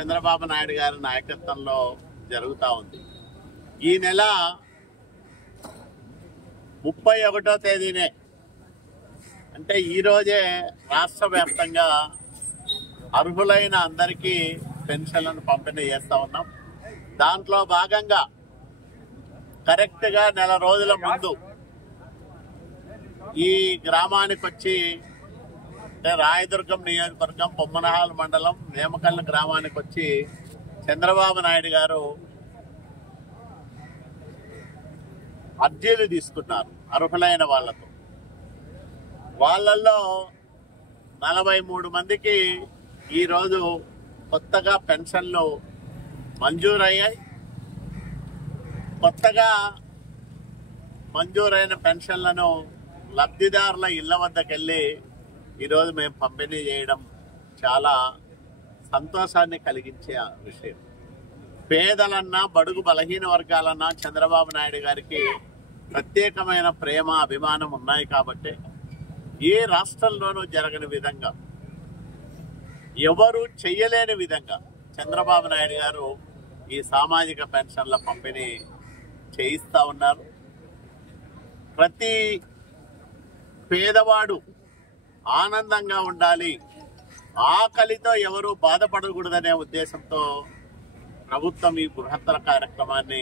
చంద్రబాబు నాయుడు గారి నాయకత్వంలో జరుగుతూ ఉంది. ఈ నెల 31వ తేదీనే అంటే ఈరోజే రాష్ట్ర వ్యాప్తంగా అర్హులైన అందరికీ పెన్షన్లను పంపిణీ చేస్తూ ఉన్నాం. దాంట్లో భాగంగా కరెక్ట్గా నెల రోజుల ముందు ఈ గ్రామానికి వచ్చి రాయదుర్గం నియోజకవర్గం బొమ్మనహాల్ మండలం నేమకల్ గ్రామానికి వచ్చి చంద్రబాబు నాయుడు గారు అర్జీలు తీసుకున్నారు అర్హులైన వాళ్లకు. వాళ్ళల్లో 43 మందికి ఈరోజు కొత్తగా పెన్షన్లు మంజూరయ్యాయి. కొత్తగా మంజూరైన పెన్షన్లను లబ్ధిదారుల ఇళ్ల వద్దకు వెళ్ళి ఈరోజు మేము పంపిణీ చేయడం చాలా సంతోషాన్ని కలిగించే విషయం. పేదలన్నా బడుగు బలహీన వర్గాలన్నా చంద్రబాబు నాయుడు గారికి ప్రత్యేకమైన ప్రేమ అభిమానం ఉన్నాయి కాబట్టి ఏ రాష్ట్రంలోనూ జరగని విధంగా ఎవరు చెయ్యలేని విధంగా చంద్రబాబు నాయుడు గారు ఈ సామాజిక పెన్షన్ల పంపిణీ చేయిస్తూ ఉన్నారు. ప్రతి పేదవాడు ఆనందంగా ఉండాలి, ఆకలితో ఎవరు బాధపడకూడదనే ఉద్దేశంతో ప్రభుత్వం ఈ బృహత్తర కార్యక్రమాన్ని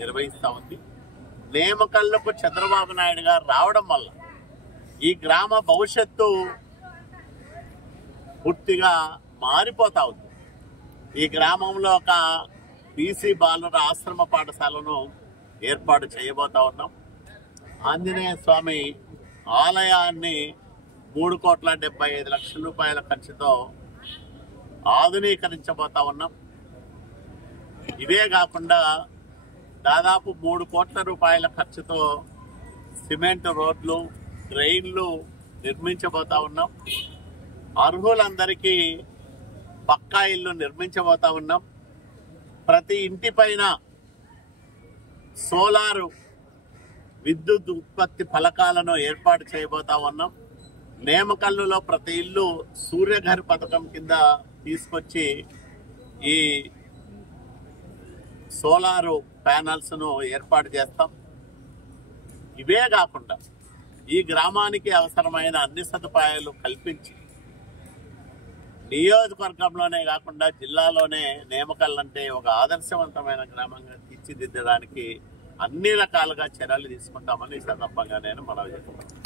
నిర్వహిస్తూ ఉంది. నేమకల్లుకు చంద్రబాబు నాయుడు గారు రావడం వల్ల ఈ గ్రామ భవిష్యత్తు పూర్తిగా మారిపోతా ఉంది. ఈ గ్రామంలో ఒక బీసీ బాలుర ఆశ్రమ పాఠశాలను ఏర్పాటు చేయబోతా ఉన్నాం. ఆంజనేయ స్వామి ఆలయాన్ని 3,75,00,000 రూపాయల ఖర్చుతో ఆధునీకరించబోతా ఉన్నాం. ఇవే కాకుండా దాదాపు 3 కోట్ల రూపాయల ఖర్చుతో సిమెంట్ రోడ్లు, డ్రైన్లు నిర్మించబోతా ఉన్నాం. అర్హులందరికీ పక్కా ఇల్లు నిర్మించబోతా ఉన్నాం. ప్రతి ఇంటి పైన సోలారు విద్యుత్ ఉత్పత్తి ఫలకాలను ఏర్పాటు చేయబోతా ఉన్నాం. నేమకల్లులో ప్రతి ఇల్లు సూర్యఘర్ పథకం కింద తీసుకొచ్చి ఈ సోలారు ప్యానల్స్ ను ఏర్పాటు చేస్తాం. ఇవే కాకుండా ఈ గ్రామానికి అవసరమైన అన్ని సదుపాయాలు కల్పించి నియోజకవర్గంలోనే కాకుండా జిల్లాలోనే నేమకల్ అంటే ఒక ఆదర్శవంతమైన గ్రామంగా తీర్చిదిద్దడానికి అన్ని రకాలుగా చర్యలు తీసుకుంటామని ఈ సందర్భంగా నేను మనవి చేస్తున్నాను.